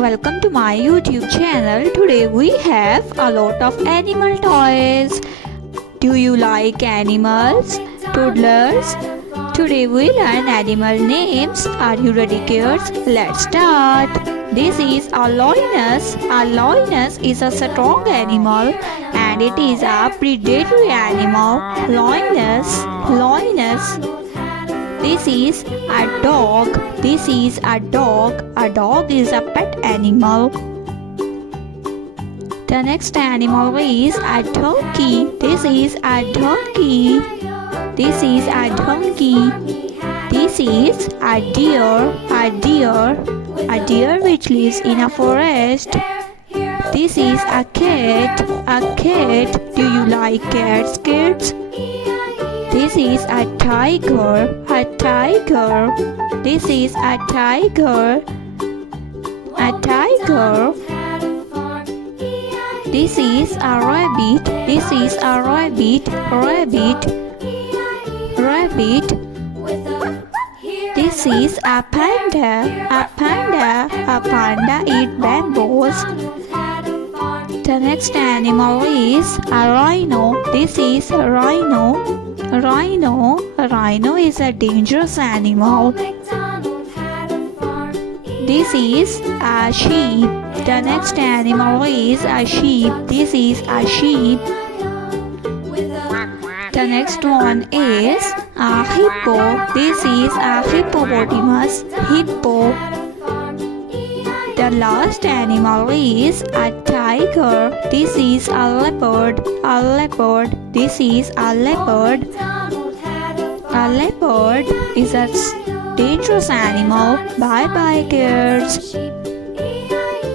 welcome to my YouTube channel. Today we have a lot of animal toys. Do you like animals, toddlers? Today we learn animal names. Are you ready, kids? Let's start. This is a lioness. A lioness is a strong animal and it is a predatory animal. Lioness. This is a dog. This is a dog. A dog is a pet animal. The next animal is a donkey. This is a donkey. This is a donkey. This is a deer. A deer which lives in a forest. This is a cat. A cat. Do you like cats, kids? This is a tiger. A tiger. This is a tiger. A tiger. This is a rabbit. This is a rabbit. Rabbit. This is a panda. A panda eats bamboos. The next animal is a rhino. This is a rhino. Rhino is a dangerous animal. This is a sheep. The next animal is a sheep. This is a sheep. The next one is a hippo. This is a hippopotamus. Hippo. The last animal is a tiger. This is a leopard. This is a leopard. A leopard is a dangerous animal. Bye bye, kids.